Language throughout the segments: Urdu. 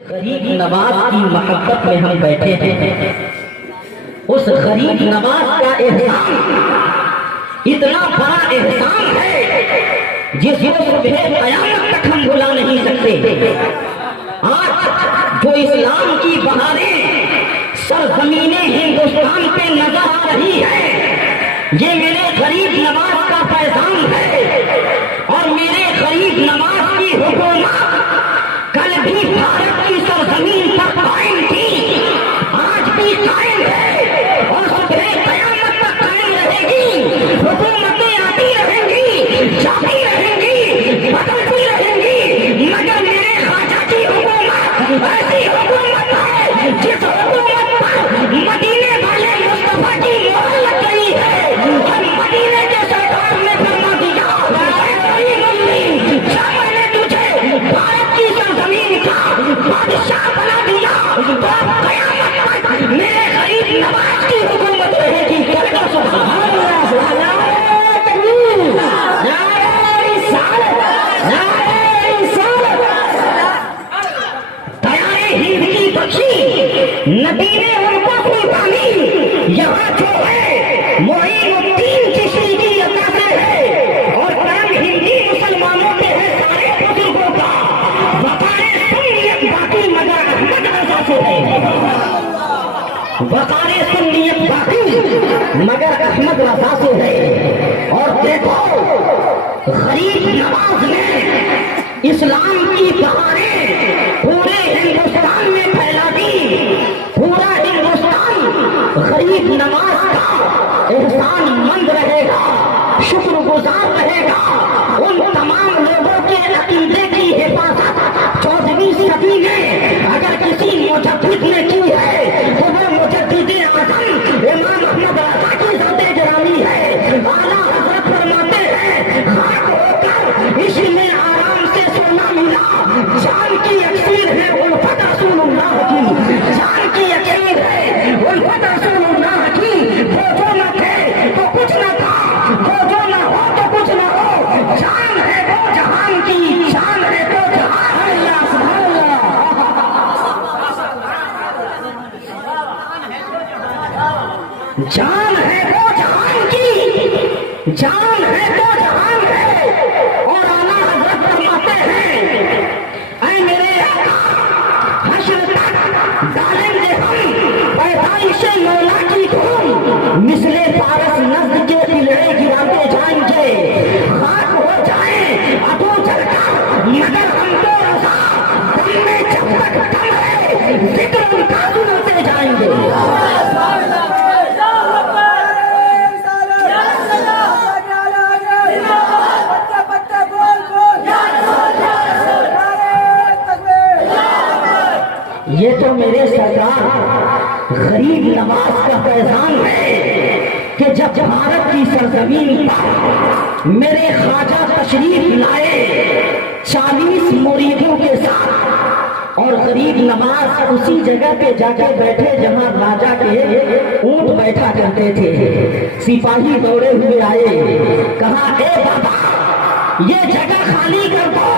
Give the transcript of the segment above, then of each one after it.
غریب نواز کی محبت میں ہم بیٹھے ہیں. اس غریب نواز کا احسان اتنا بڑا احسان ہے جس کو صبح قیامت تک ہم بھلا نہیں سکتے. آج جو اسلام کی بہاریں سرزمین ہندوستان پہ نظر آ رہی ہے، یہ میرے غریب نواز کا پیغام ہے. اور میرے غریب نواز کی حکومت کل بھی بھارت کی سرزمین پر قائم تھی، آج بھی قائم ہے اور صبح قیامت تک قائم رہے گی. حکومتیں آتی رہیں گی، جاتی رہیں گی، بدلتی رہیں گی، مگر میرے خواجہ کی حکومت ایسی حکومت ہے جس حکومت پر مدینے والے مصطفیٰ کی مہر لگ گئی ہے. اور مدینے کے سرکار نے فرما دیا، میں نے تجھے بھارت کی سرزمین کا بادشاہ بنا دیا، تو اب قیامت تک میرے غریب نواز کی حکومت رہے گی. سبحان اللہ، نعرہ تکبیر، نعرہ رسالت، نعرہ رسالت. تیارے ہند کی بخشی نبی نے ان کو قربانی یہاں جو ہے معین الدین چشتی کی عطا سے ہے، اور کرم ہندی مسلمانوں کے ہے سارے بزرگوں کا. وقار سنیت باقی مگر احمد رضا سے ہے، وقار سنیت باقی مگر احمد رضا سے ہے. اور دیکھو غریب نواز نے اسلام کی بہاریں پورے ہندوستان میں پھیلا دی. پورا ہندوستان غریب نواز کا احسان مند رہے گا، شکر گزار رہے گا. ان تمام لوگوں کے عقیدے کی حفاظت 14ویں صدی میں اگر کسی مجدد نے کی ہے تو وہ مجدد اعظم امام احمد رضا کی ذات گرامی ہے. اعلیٰ حضرت فرماتے ہیں، خاک ہو کر اس میں آرام سے سونا ملا، جان کی اکثیر ہے الفت رسول اللہ کی، جان کی اکثیر ہے الفت رسول اللہ کی. وہ جو نہ تھے تو کچھ نہ تھا، وہ جو نہ ہو تو کچھ نہ ہو، جان ہے وہ جہان کی، جان ہے تو جہان ہے. یا سبحان اللہ، جان ہے وہ جہان کی، جان ہے تو جہان ہے. اور اعلیٰ حضرت فرماتے ہیں، اے میرے آقا حشر تک ڈالیں گے ہم پیدائش مولا کی دھوم، مثل پارس نزد کے قلعے گراتے جائیں گے. خاک ہو جائیں ابو جل کر مگر ہم تو رضا، دم میں جب تک دم ہے ذکر ان کا سنتے جائیں گے. یہ تو میرے سرکار غریب نواز کا پیغام ہے کہ جب بھارت کی سرزمین پر میرے خواجہ تشریف لائے 40 مریدوں کے ساتھ، اور غریب نواز اسی جگہ پہ جا کے بیٹھے جہاں راجا کے اونٹ بیٹھا کرتے تھے. سپاہی دوڑے ہوئے آئے، کہا اے بابا یہ جگہ خالی کر دو،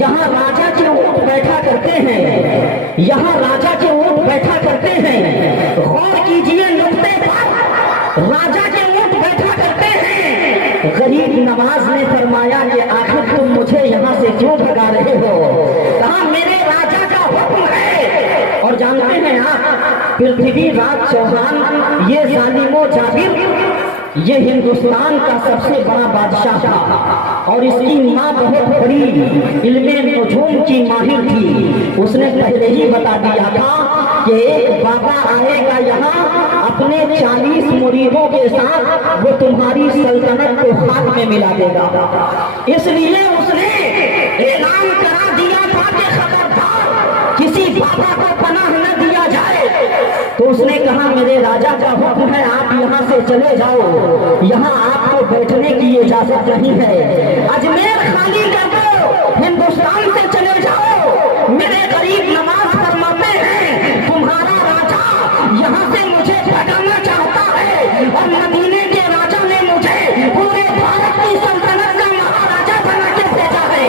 یہاں راجا کے اونٹ بیٹھا کرتے ہیں، یہاں راجا کے اونٹ بیٹھا کرتے ہیں. غور کیجئے نقطے پر، راجا کے اونٹ بیٹھا کرتے ہیں. غریب نواز نے فرمایا کہ آخر تم مجھے یہاں سے کیوں بھگا رہے ہو؟ کہا میرے راجا کا حکم ہے. اور جانتے ہیں آپ پرتھوی راج چوہان یہ ظالم و جابر یہ ہندوستان کا سب سے بڑا بادشاہ تھا، اور اس کی ماں بہت بڑی علم نجوم کی ماہر تھی. اس نے پہلے ہی بتا دیا تھا کہ ایک بابا آئے گا یہاں اپنے 40 مریدوں کے ساتھ، وہ تمہاری سلطنت کو ہاتھ میں ملا دے گا. اس لیے اس نے اعلان کرا دیا تھا کہ خبردار کسی بابا کو پناہ نہ دیا جائے. تو اس نے کہا میرے راجا کا حکم ہے آپ یہاں سے چلے جاؤ، یہاں آپ کو بیٹھنے کی اجازت نہیں ہے. اجمیر خالی کر دو، ہندوستان سے چلے جاؤ. میرے غریب نواز فرماتے ہیں تمہارا راجا یہاں سے مجھے بھگانا چاہتا ہے، اور مدینے کے راجا نے مجھے پورے بھارت کی سلطنت کا مہاراجا بنا کے بھیجا ہے.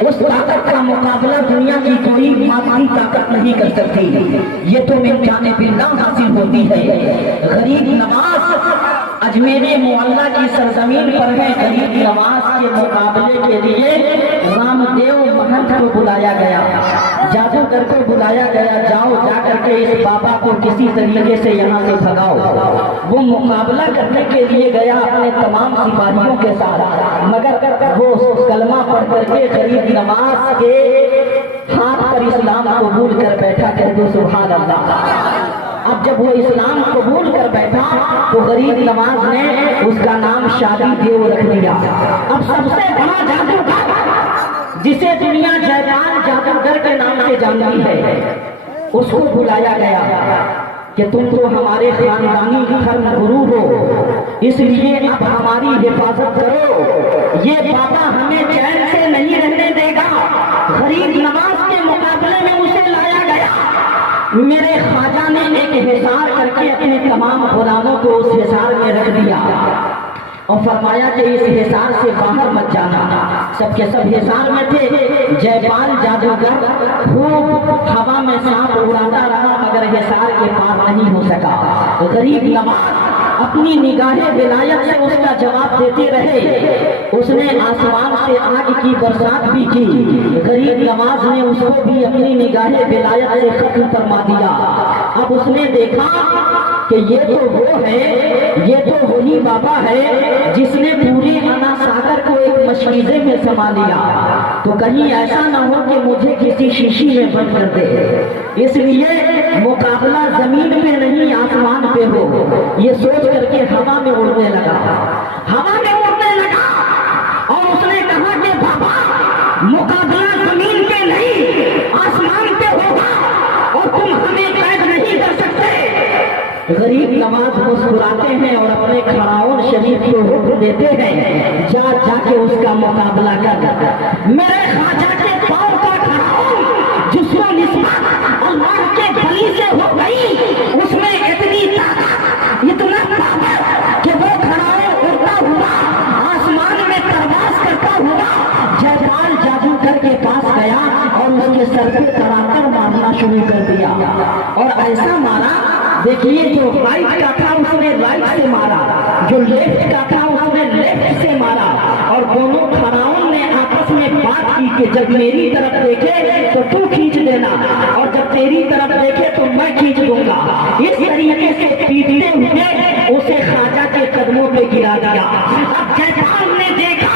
اس طاقت کا مقابلہ دنیا کی کوئی مادی طاقت نہیں کر سکتی. یہ تو من جانب اللہ حاصل ہوتی ہے. غریب نواز اجمیر معلیٰ کی سرزمین پر ہے. غریب نواز کے مقابلے کے لیے رام دیو مہنت کو بلایا گیا, جادوگر کو بلایا گیا, جاؤ جا کر کے اس بابا کو کسی طریقے سے یہاں سے بھگاؤ. وہ مقابلہ کرنے کے لیے گیا اپنے تمام سپاہیوں کے ساتھ, مگر وہ کلمہ پڑھ کر کے غریب نواز کے ہاتھ پر اسلام قبول کر بیٹھا. کہہ دو سبحان اللہ. اب جب وہ اسلام قبول کر بیٹھا تو غریب نواز نے اس کا نام شادی دیو رکھ دیا. اب سب سے بڑا جادوگر جسے دنیا جیپال جادوگر کے نام سے جانتی ہے اس کو بلایا گیا کہ تم تو ہمارے خاندانی دھرم گرو ہو, اس لیے اب ہماری حفاظت کرو. یہ بابا ہمیں چین سے نہیں رہنے دے گا. غریب نواز کے مقابلے میں اسے لایا گیا. میرے خواجہ نے ایک حصار کر کے اپنے تمام غلاموں کو اس حصار میں رکھ دیا اور فرمایا کہ اس حصار سے باہر مت جانا. سب کے سب حصار میں تھے. جیپال جادوگر خوب ہوا میں سانپ اڑاتا رہا مگر حصار کے پار نہیں ہو سکا. غریب نواز اپنی نگاہ ولایت سے اس کا جواب دیتے رہے. اس نے آسمان سے آگ کی برسات بھی کی. غریب نواز نے اس کو بھی اپنی نگاہ ولایت سے ختم فرما دیا. اب اس نے دیکھا کہ یہ تو وہ ہے, یہ تو وہی بابا ہے جس نے پورے انا ساگر کو ایک مشکیزے میں سما لیا. تو کہیں ایسا نہ ہو کہ مجھے کسی شیشی میں بند کر دے. اس لیے مقابلہ زمین پہ نہیں آسمان پہ ہو. یہ سوچ کر کے ہوا میں اڑنے لگا. ہوا میں اڑنے لگا اور اس نے کہا کہ بابا مقابلہ زمین پہ نہیں آسمان پہ ہوگا اور تم ہمیں قید نہیں کر سکتے. غریب نواز مسکراتے ہیں اور اپنے کھڑاؤن شریف کو حکم دیتے ہیں جا جا کے اس کا مقابلہ کر. میرے خواجہ کے پاؤں کا کھڑاؤن جس کو نسبت اللہ کے بلی سے ہو گئی اس میں اتنی طاقت اتنا طاقت کہ وہ کھڑاؤن اڑتا ہوا آسمان میں پرواز کرتا ہوا جیپال جادوگر کے پاس گیا اور اس کے سر پہ تڑاکر مارنا شروع کر دیا. اور ایسا مارا, دیکھیے جو رائٹ کا تھا اس نے رائٹ سے مارا, جو لیفٹ کا تھا اس نے لیفٹ سے مارا. اور دونوں کھڑاؤن نے آپس میں بات کی کہ جب میری طرف دیکھے تو تو کھینچ دینا اور جب تیری طرف دیکھے تو میں کھینچ دوں گا. اس طریقے سے پیٹتے ہوئے اسے خواجہ کے قدموں پہ گرا دیا. اب جیپال نے دیکھا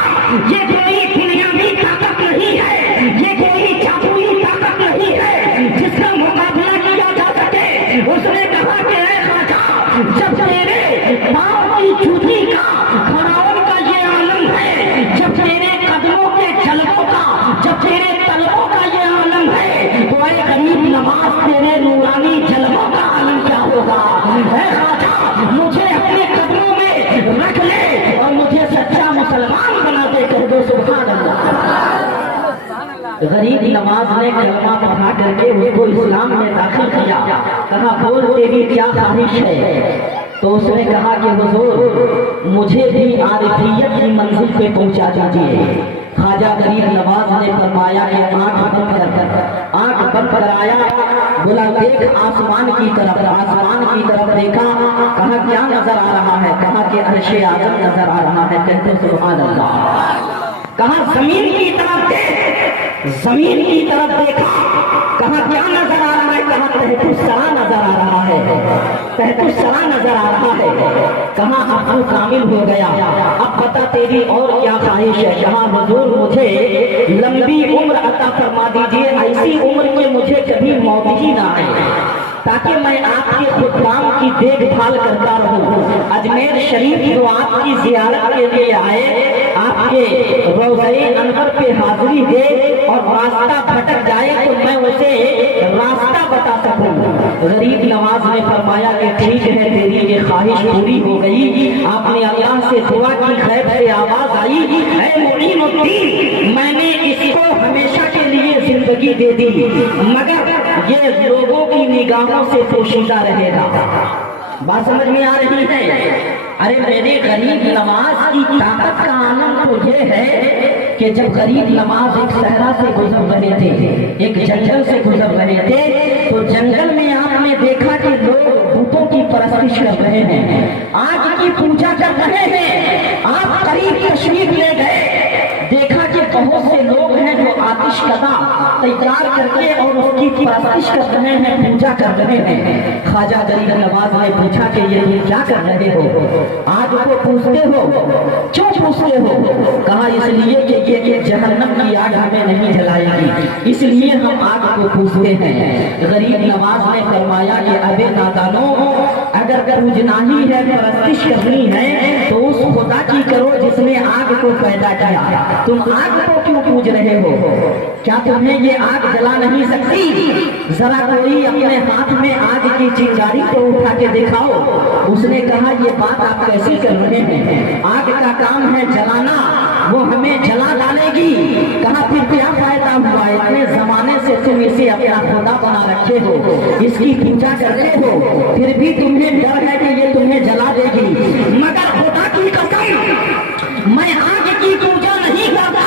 یہ کوئی دنیاوی طاقت نہیں ہے, یہ کوئی جادوئی طاقت نہیں ہے جس کا مقابلہ کیا جا سکے. اس نے کہا کہ اے خواجہ جب تیرے پاؤں کی جوتی کا کھڑاؤن کا یہ عالم ہے, جب تیرے قدموں کے جلووں کا, جب تیرے تلووں کا یہ عالم ہے تو اے غریب نواز تیرے نورانی جلووں کا عالم کیا ہوگا. اے خواجہ مجھے اپنے قدموں میں رکھ لے اور مجھے سچا مسلمان بنا دے. کہہ دو سبحان اللہ. غریب نواز نے کلمہ پڑھا کر کے اس کو اسلام میں داخل کیا. کہا بول تیری کیا خواہش ہے. تو اس نے کہا کہ حضور مجھے بھی عارفیت کی منزل پہ پہنچا دیجیے. خواجہ غریب نواز نے فرمایا کہ آنکھ بند کرایا, بولا دیکھ آسمان کی طرف. آسمان کی طرف دیکھا, کہا کیا نظر آ رہا ہے. کہا کہ عرش اعظم نظر آ رہا ہے. کہتے سبحان اللہ. کہا زمین کی طرف دیکھ. زمین کی طرف دیکھا, کہا کیا نظر آ رہا ہے. کہا تحت الثری نظر آ رہا ہے. تحت الثری نظر آ رہا ہے. کہا اب تو کامل ہو گیا, اب بتا تیری اور کیا خواہش ہے. کہا حضور مجھے لمبی عمر عطا فرما دیجیے, ایسی عمر کہ مجھے کبھی موت ہی نہ آئے تاکہ میں آپ کے خدام کی دیکھ بھال کرتا رہوں. اجمیر شریف جو آپ کی زیارت کے لیے آئے, آپ کے روضہ انور پہ حاضری دے اور راستہ بھٹک جائے تو میں اسے راستہ بتا سکوں. غریب نواز نے فرمایا کہ ٹھیک ہے تیری یہ خواہش پوری ہو گئی. آپ نے اللہ سے دعا کی, غیب سے آواز آئی اے معین الدین میں نے اس کو ہمیشہ کے لیے زندگی دے دی مگر یہ لوگوں کی نگاہوں سے پوشیدہ رہے گا. بات سمجھ میں آ رہی ہے؟ ارے میرے غریب نواز کی طاقت کا عالم تو یہ ہے کہ جب غریب نواز ایک صحرا سے گزر رہے تھے، ایک جنگل سے گزر رہے تھے، تو جنگل میں آپ نے دیکھا کہ لوگ بتوں کی پرستش کر رہے ہیں، آگ کی پوجا کر رہے ہیں۔ آپ قریب تشریف لے گئے، دیکھا کہ بہت سے لوگ ہیں جو آتش کدا تیار کر کے اور اس کی پرستش کر رہے ہیں، پوجا کر رہے ہیں۔ خواجہ غریب نواز نے پوچھا کہ یہ کیا کر رہے ہو؟ آگ کو پوچھتے ہو؟ کیوں پوچھتے ہو؟ کہا اس لیے کہ یہ جہنم کی آگ ہمیں نہیں جلائے گی، اس لیے ہم آگ کو پوچھتے ہیں۔ غریب نواز نے فرمایا کہ ابے نادانو، اگر پوجنا ہی ہے، پرستش کرنی ہے تو اس خدا کی کرو جس نے آگ کو پیدا کیا۔ تم آگ کو کیوں پوج رہے ہو؟ کیا تمہیں یہ آگ جلا نہیں سکتی؟ ذرا کوئی اپنے ہاتھ میں آگ کی چنگاری کو اٹھا کے دکھاؤ۔ اس نے کہا یہ بات آپ کیسی کر رہے ہیں؟ آگ کا کام ہے جلانا، وہ ہمیں جلا ڈالے گی۔ کہا پھر کیا فائدہ ہوا؟ اتنے زمانے سے تم اسے اپنا خدا بنا رکھے ہو، اس کی پوجا کرتے ہو، پھر بھی تمہیں ڈر ہے کہ یہ تمہیں جلا دے گی۔ مگر خدا کی قسم، میں آگ کی پوجا نہیں کرتا،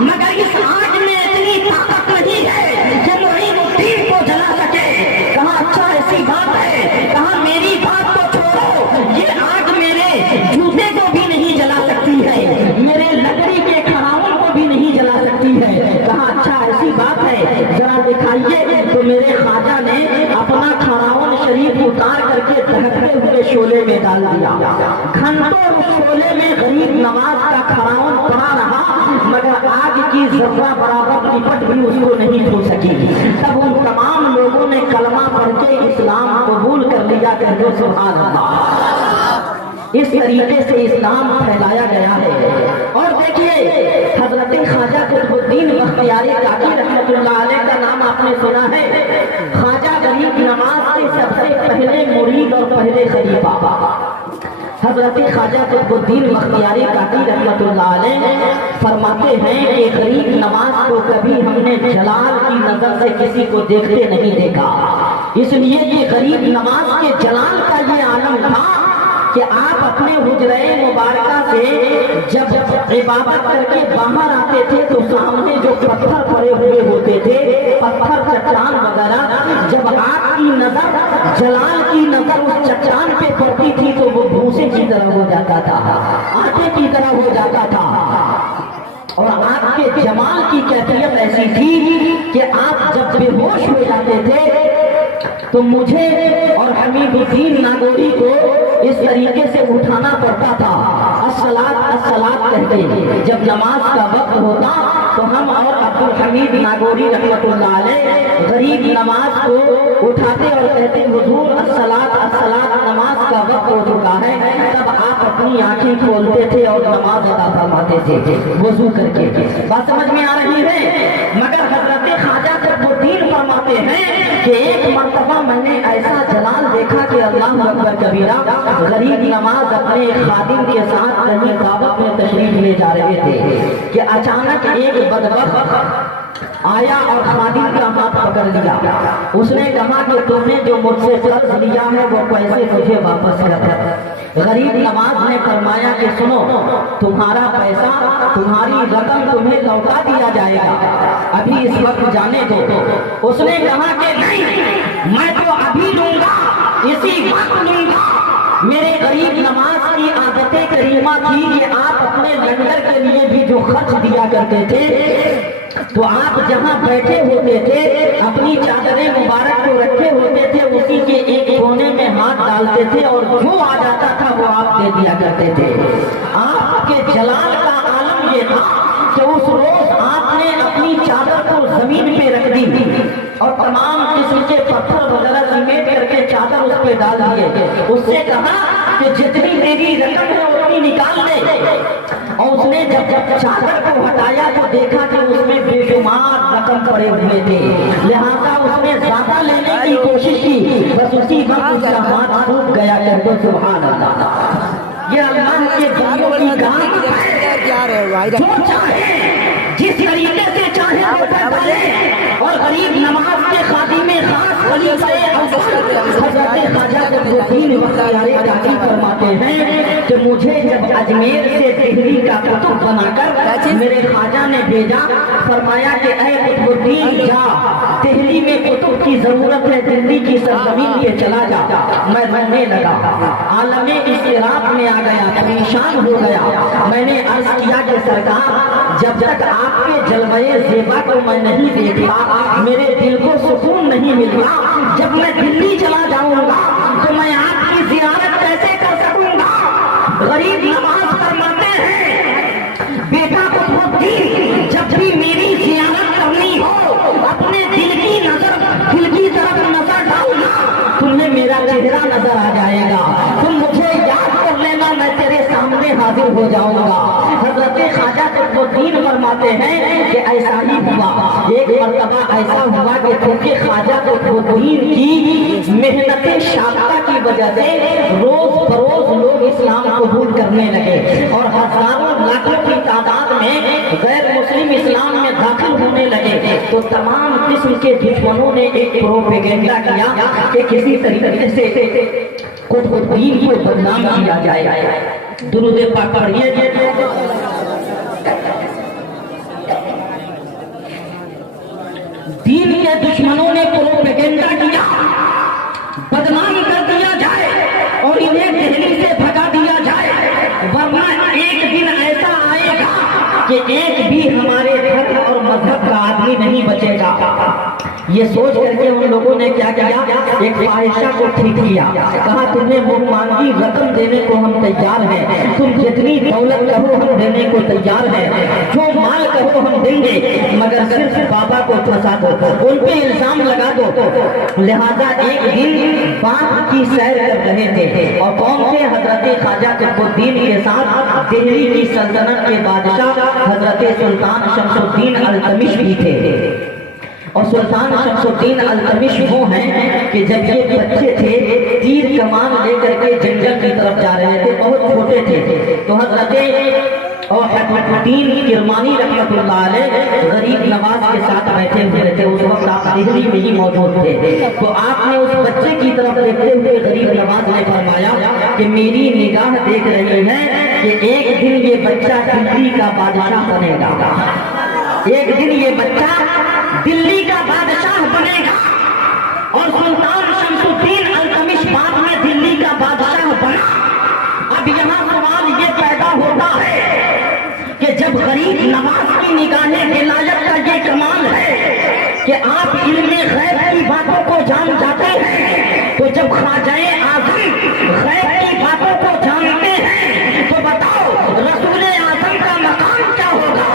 مگر اس آگ میں اتنی طاقت نہیں ہے کہ معین الدین کو جلا سکے۔ کہا اچھا ایسی بات ہے؟ کہا میری بات تو چھوڑو، یہ آگ میرے جوتے کو بھی نہیں جلا سکتی ہے، میرے لکڑی کے کھڑاؤں کو بھی نہیں جلا سکتی ہے۔ کہا اچھا ایسی بات ہے، ذرا دکھائیے۔ تو میرے خواجہ نے اپنا کھڑاؤں شریف اتار کر کے دھڑکتے ہوئے شعلے میں ڈال دیا۔ گھنٹوں اس شعلے میں غریب نواز کا کھڑاؤں پڑا رہا، مگر آگ کی ذرہ برابر کی پٹ بھی اس کو نہیں چھو سکی۔ تب ان تمام لوگوں نے کلمہ پڑھ کے اسلام قبول کر لیا کہ جو سبحان اللہ۔ اس طریقے سے اسلام پھیلایا گیا ہے۔ اور دیکھیے حضرت خواجہ قطب الدین بختیاری کاکی رحمۃ اللہ علیہ کا نام آپ نے سنا ہے۔ خواجہ غریب نواز کے سب سے پہلے مرید اور پہلے خلیفہ حضرت خواجہ قطب الدین بختیاری کاکی رحمۃ اللہ علیہ فرماتے ہیں کہ غریب نواز کو کبھی ہم نے جلال کی نظر سے کسی کو دیکھتے نہیں دیکھا، اس لیے یہ غریب نواز کے جلال کا یہ عالم تھا کہ آپ اپنے حجرے مبارکہ سے جب عبادت کر کے باہر آتے تھے تو سامنے جو پتھر پڑے ہوئے ہوتے تھے، پتھر چٹان وغیرہ، جب آپ کی نظر جلال کی نظر اس چٹان پہ پڑتی تھی تو وہ بھوسے کی طرح ہو جاتا تھا، آٹے کی طرح ہو جاتا تھا۔ اور آپ کے جمال کی کیفیت ایسی تھی کہ آپ جب بے ہوش ہو جاتے تھے تو مجھے اور حمید الدین ناگوری کو اس طریقے سے اٹھانا پڑتا تھا، الصلاۃ الصلاۃ کہتے ہیں۔ جب نماز کا وقت ہوتا تو ہم اور عبد الحمید ناگوری رحمۃ اللہ علیہ غریب نواز کو اٹھاتے اور کہتے حضور الصلاۃ الصلاۃ، نماز کا وقت ہو چکا ہے۔ تب آپ اپنی آنکھیں کھولتے تھے اور نماز ادا فرماتے تھے وضو کر کے۔ بات سمجھ میں آ رہی ہے؟ مگر حضرت خواجہ قطب الدین فرماتے ہیں کہ ایک مرتبہ میں نے ایسا جلال دیکھا کہ اللہ اکبر کبیرہ، غریب نواز اپنے خادم کے ساتھ کہیں دعوت میں تشریف لے جا رہے تھے کہ اچانک ایک بدبخت آیا اور خادم کا ہاتھ پکڑ لیا۔ اس نے کہا کہ تم نے جو مجھ سے قرض لیا ہے وہ پیسے مجھے واپس کر۔ غریب نواز نے فرمایا کہ سنو، تمہارا پیسہ، تمہاری رقم تمہیں لوٹا دیا جائے گا، ابھی اس وقت جانے دو۔ اس نے کہا کہ نہیں، میں تو ابھی لوں گا، اسی وقت لوں گا۔ میرے غریب نواز کی عادت کریمہ تھی کہ آپ اپنے لنگر کے لیے بھی جو خرچ دیا کرتے تھے تو آپ جہاں بیٹھے ہوتے تھے اپنی چادریں مبارک کو رکھے ہوتے تھے، اسی کے ایک کونے میں ہاتھ ڈالتے تھے اور جو آ جاتا تھا وہ آپ دے دیا کرتے تھے۔ آپ کے جلال کا عالم یہ تھا کہ اس روز آپ نے اپنی چادر کو زمین پہ رکھ دی اور تمام قسم کے پتھر وغیرہ سمیٹ کر کے چادر اس پہ ڈال دیے۔ اس سے کہا کہ جتنی میری رقم ہے اتنی نکال دے۔ اور اس نے جب چادر کو ہٹایا تو دیکھا کہ اس میں بے شمار رقم پڑے ہوئے تھے، لہذا اس نے زیادہ لینے کی کوشش کی، بس اسی وقت اس کا ہاتھ ٹوٹ گیا۔ کہتے سبحان اللہ۔ یہ اللہ کے بندوں کی کام ہے۔ جو چاہے جس طریقے سے چاہے اور غریب نواز کے خادم خاص خلیفہ حضرت خواجہ قطبالدین بختیاری کاکی فرماتے ہیں کہ مجھے جب اجمیر سے دہلی کا قطب بنا کر میرے خواجہ نے بھیجا، فرمایا کہ اے قطبالدین جا، دہلی میں قطب کی ضرورت ہے، دہلی کی سرزمین پہ چلا جا۔ میں رہنے لگا، عالم اضطراب میں آ گیا، پریشان ہو گیا۔ میں نے عرض کیا کہ سرکار، جب تک آپ کے جلوے زیبا کو میں نہیں دیکھا میرے دل کو سکون نہیں ملتا۔ جب میں دلی چلا جاؤں گا تو میں آپ کی زیارت کیسے کر سکوں گا؟ غریب نواز فرماتے ہیں بیٹا قطبالدین، جب بھی میری زیارت کرنی ہو اپنے دل کی طرف نظر ڈالنا، تمہیں میرا چہرہ نظر آ جائے گا، تم مجھے یاد کر لینا، میں تیرے سامنے حاضر ہو جاؤں گا۔ حضرت خواجہ قطبالدین فرماتے ہیں کہ ایسا ہی ہوا۔ ایک مرتبہ ایسا ہوا کہ کیونکہ خواجہ قطبالدین کی محنت شاقہ کی وجہ سے روز بروز لوگ اسلام قبول کرنے لگے اور ہزاروں لاکھوں کی تعداد میں غیر مسلم اسلام میں داخل ہونے لگے، تو تمام قسم کے دشمنوں نے ایک پروپیگنڈا کیا کہ کسی طریقے سے قطبالدین کو بدنام کیا جائے۔ درود پاک پڑھیے۔ دین کے دشمنوں نے پروپیگنڈا کیا، بدنام کر دیا جائے اور انہیں دہلی سے بھگا دیا جائے، ورنہ ایک دن ایسا آئے گا کہ ایک بھی ہمارے دھرم اور مذہب کا آدمی نہیں بچے گا۔ یہ سوچ کر کے ان لوگوں نے کیا کیا، ایک فاحشہ کو ٹھیک کیا، کہا تمہیں منہ مانگی رقم دینے کو ہم تیار ہیں، تم جتنی دولت کہو ہم دینے کو تیار ہیں، جو مال کہو ہم دیں گے، مگر صرف بابا کو پھنسا دو، ان پہ الزام لگا دو۔ لہذا ایک دن باغ کی سیر کر رہے تھے اور قوم کے حضرت خواجہ قطبالدین کے ساتھ دہلی کی سلطنت کے بادشاہ حضرت سلطان شمس الدین التمش بھی تھے۔ اور سلطان شمس الدین التمش وہ ہیں کہ جب یہ بچے تھے تیر کمان لے کر کے جنگل کی طرف جا رہے تھے، بہت چھوٹے تھے، تو حضرت اور الدین کرمانی رحمۃ اللہ علیہ غریب نواز کے ساتھ بیٹھے ہوئے تھے، اس وقت آپ دہلی میں ہی موجود تھے، تو آپ نے اس بچے کی طرف دیکھتے ہوئے غریب نواز نے فرمایا کہ میری نگاہ دیکھ رہی ہے کہ ایک دن یہ بچہ دلی کا بادشاہ بنے گا، ایک دن یہ بچہ دلی کا بادشاہ بنے گا۔ اور سلطان شمس الدین التمش بعد میں دلی کا بادشاہ بنا۔ اب یہاں سوال یہ پیدا ہوتا ہے کہ جب غریب نواز کی نگاہیں ولایت کا یہ کمال ہے کہ آپ علم غیب کی باتوں کو جان جاتے ہیں، تو جب خواجہ اعظم غیب کی باتوں کو جانتے ہیں تو بتاؤ رسول اعظم کا مقام کیا ہوگا؟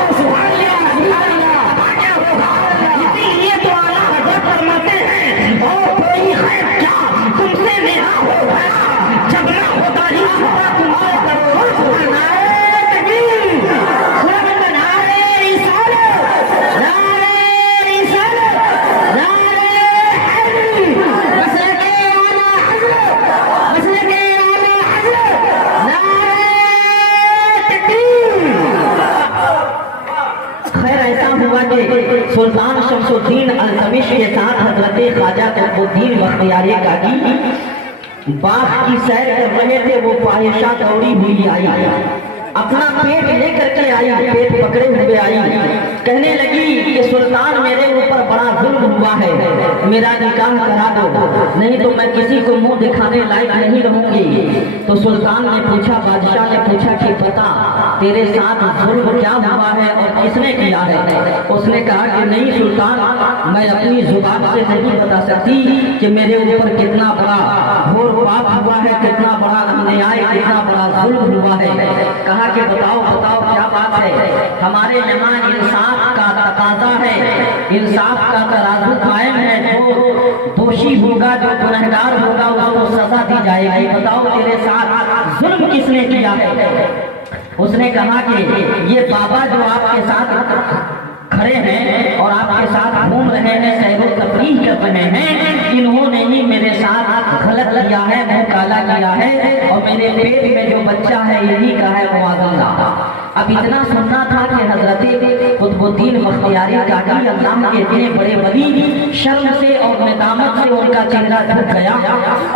سلطان شمس الدین التمش کے ساتھ حضرت خواجہ قطبالدین بختیاری کاکی باغ کی سیر کر رہے تھے، وہ فاحشہ دوڑی ہوئی آئی، اپنا پیٹ لے کر کے آئی، پیٹ پکڑے ہوئے آئی، کہنے لگی کہ سلطان میرے اوپر بڑا ظلم ہوا ہے، میرا نکاح کرا دو، نہیں تو میں کسی کو منہ دکھانے لائق نہیں رہوں گی۔ تو سلطان نے پوچھا، بادشاہ نے پوچھا کہ بتا تیرے ساتھ ظلم کیا ہوا ہے اور کس نے کیا ہے؟ اس نے کہا کہ نہیں سلطان، میں اپنی زبان سے نہیں بتا سکتی کہ میرے اوپر کتنا بڑا گھور پاپ ہوا ہے، کتنا بڑا انیائے، کتنا بڑا ظلم ہوا ہے۔ کہا کہ بتاؤ بتاؤ کیا بات ہے؟ ہمارے یہاں انصاف کا تقاضا ہے، انصاف کا ترازو قائم ہے، جو دوشی ہوگا، جو گنہگار ہوگا اس کو سزا دی جائے گی، بتاؤ تیرے ساتھ ظلم کس نے کیا ہے؟ اس نے کہا کہ یہ بابا جو آپ کے ساتھ کھڑے ہیں اور آپ کے ساتھ گھوم رہے ہیں، سیر و تفریح کر رہے ہیں، انہوں نے ہی میرے ساتھ غلط کیا ہے، منہ کالا کیا ہے، اور میرے پیٹ میں جو بچہ ہے یہی کا ہے معاذ اللہ۔ اب اتنا سننا تھا کہ حضرت قطب الدین بختیاری کاکی اللہ کے اتنے بڑے ولی شرم سے اور ندامت سے ان کا چہرہ جھک گیا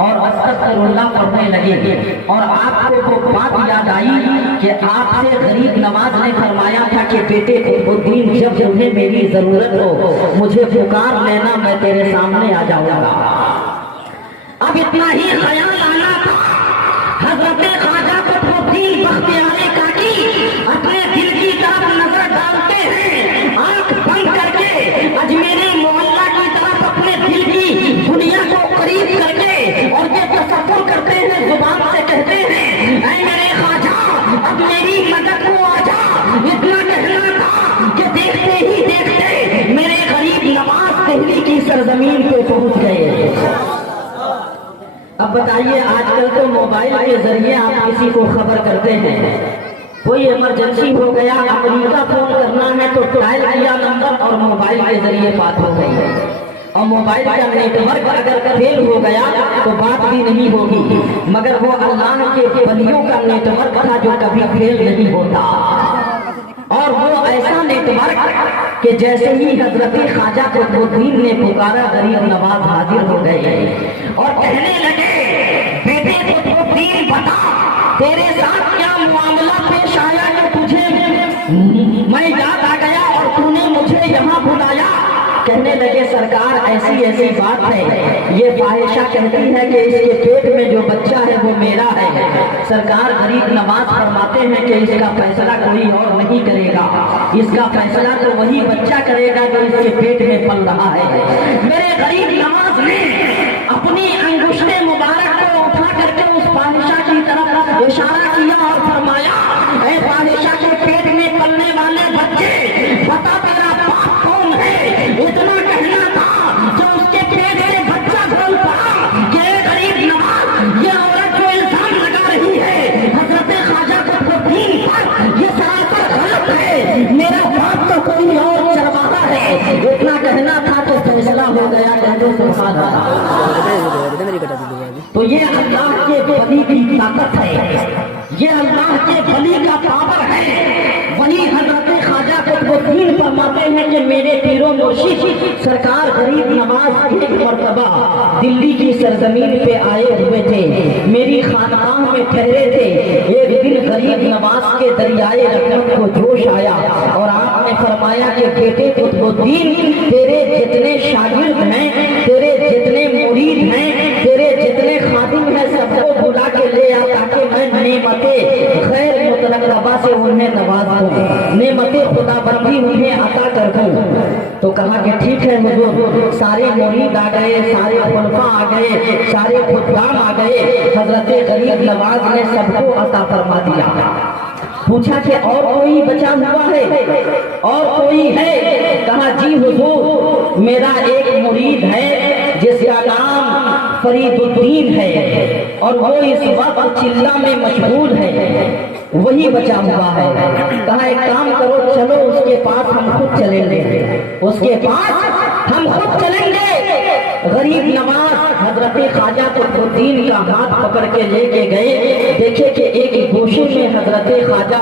اور استغفر اللہ پڑھنے لگے، اور آپ کو وہ بات یاد آئی کہ آپ سے غریب نواز نے فرمایا تھا کہ بیٹے قطب الدین جب تمہیں میری ضرورت ہو مجھے پکار لینا، میں تیرے سامنے آ جاؤں گا۔ اب اتنا ہی خیال آنا تھا، حضرت خواجہ قطب الدین بختیاری کاکی اپنے دل کی طرف نظر ڈالتے ہیں، آنکھ بند کر کے اجمیری محلہ کی طرف اپنے دل کی دنیا کو قریب کر کے، اور یہ تصور کرتے ہیں، زبان سے کہتے ہیں اے میرے خواجہ اب میری مدد کو آ جا۔ اتنا کہنا تھا کہ دیکھتے ہی دیکھتے میرے غریب نواز دہلی کی سرزمین پہ پہنچ گئے۔ اب بتائیے آج کل تو موبائل کے ذریعے آپ کسی کو خبر کرتے ہیں، کوئی ایمرجنسی ہو گیا، امریکہ فون کرنا ہے تو ڈائل کیا نمبر اور موبائل کے ذریعے بات ہو گئی، اور موبائل کا نیٹ ورک اگر فیل ہو گیا تو بات بھی نہیں ہوگی، مگر وہ اللہ کے ولیوں کا نیٹ ورک تھا جو کبھی فیل نہیں ہوتا، اور وہ ایسا نیٹ ورک کہ جیسے ہی حضرت خواجہ قطب الدین نے پکارا غریب نواز حاضر ہو گئے اور کہنے لگے بیٹے قطب الدین بتا تیرے ساتھ کیا معاملہ پیش آیا کہ تجھے میں یاد آ گیا اور تو نے مجھے یہاں بلایا۔ کہنے لگے سرکار ایسی ایسی بات ہے، یہ فاحشہ کہتی ہے کہ اس کے پیٹ میں جو بچہ ہے وہ میرا ہے۔ سرکار غریب نواز فرماتے ہیں کہ اس کا فیصلہ کوئی اور نہیں کرے گا، اس کا فیصلہ تو وہی بچہ کرے گا جو اس کے پیٹ میں پل رہا ہے۔ میرے غریب نواز نے اپنی انگشت مبارک کو اٹھا کر کے اس فاحشہ کی طرف اشارہ کیا اور فرمایا اے فاحشہ کے پیٹ میں پلنے والے بچے بتا تیرا باپ کون ہے۔ اتنا کہنا تھا جو اس کے پیٹ سے بچہ بول پڑا کہ اے غریب نواز یہ عورت جو الزام لگا رہی ہے حضرت خواجہ قطب الدین پر یہ سراسر غلط ہے، میرا باپ تو کوئی اور چرواہا ہے۔ اتنا کہنا تھا تو فیصلہ ہو گیا، کہتے سبحان اللہ۔ تو یہ اللہ کے ولی کی طاقت ہے، یہ اللہ کے ولی کا پاور ہے۔ وہی حضرت خواجہ قطب الدین فرماتے ہیں کہ میرے پیر و مرشد سرکار غریب نواز ایک مرتبہ دلی کی سرزمین پہ آئے ہوئے تھے، میری خانقاہ میں ٹھہرے تھے۔ ایک دن غریب نواز کے دریائے رحمت کو جوش آیا اور آپ نے فرمایا کہ بیٹے قطب الدین تیرے جتنے شاگرد ہیں، تیرے جتنے مرید ہیں، تیرے جتنے خادم ہیں سب کو بلا کے لے آ تاکہ میں نعمت خیر مترقبہ سے انہیں نواز دوں، نعمت خدا بندی انہیں عطا کر دوں۔ تو کہا کہ ٹھیک ہے حضور۔ سارے مرید آ گئے، سارے خلفاء آ گئے، سارے خدام آ گئے، حضرت غریب نواز نے سب کو عطا فرما دیا۔ پوچھا کہ اور کوئی بچا ہوا ہے، اور کوئی ہے؟ کہا جی حضور میرا ایک مرید ہے جس کا نام فرید الدین ہے اور وہ اس وقت چلہ میں مشغول ہے، وہی بچا ہوا ہے۔ کہا ایک کام کرو چلو اس کے پاس ہم خود چلیں گے، اس کے پاس ہم خود چلیں گے۔ غریب نواز حضرت خواجہ قطب الدین کا ہاتھ پکڑ کے لے کے گئے، دیکھے کہ ایک گوشے میں حضرت خواجہ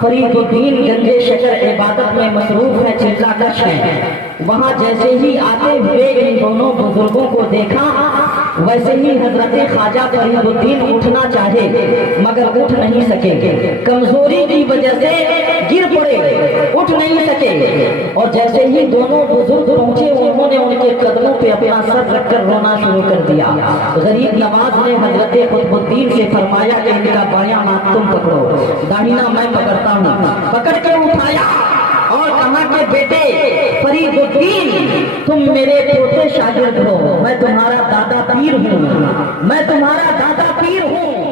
فرید الدین گنجے شکر عبادت میں مصروف ہے، چلہ کش ہے۔ وہاں جیسے ہی آتے ہوئے ان دونوں بزرگوں کو دیکھا، ویسے ہی حضرت خواجہ فرید الدین اٹھنا چاہے مگر اٹھ نہیں سکے، کمزوری کی وجہ سے گر پڑے، اٹھ نہیں سکے، اور جیسے ہی دونوں بزرگ پہنچے انہوں نے ان کے قدموں پہ اپنا سر رکھ کر رونا شروع کر دیا۔ غریب نواز نے حضرت قطب الدین سے فرمایا کہ ان کا بایاں ہاتھ تم پکڑو، داہنا میں پکڑتا ہوں۔ پکڑ کے اٹھایا اور کہا کہ بیٹے فرید الدین تم میرے پوتے شاگرد ہو، میں تمہارا دادا پیر ہوں، میں تمہارا دادا پیر ہوں۔